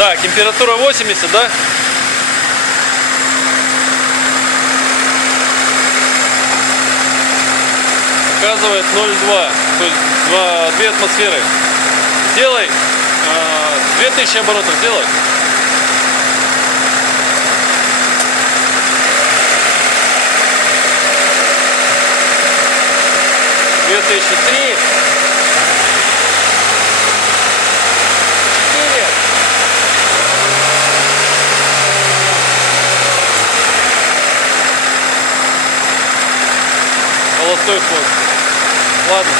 Так, температура 80, да? Показывает 0,2, то есть 2 атмосферы. Сделай 2000 оборотов, сделай. 2003. 4. Холостой ход. Ладно.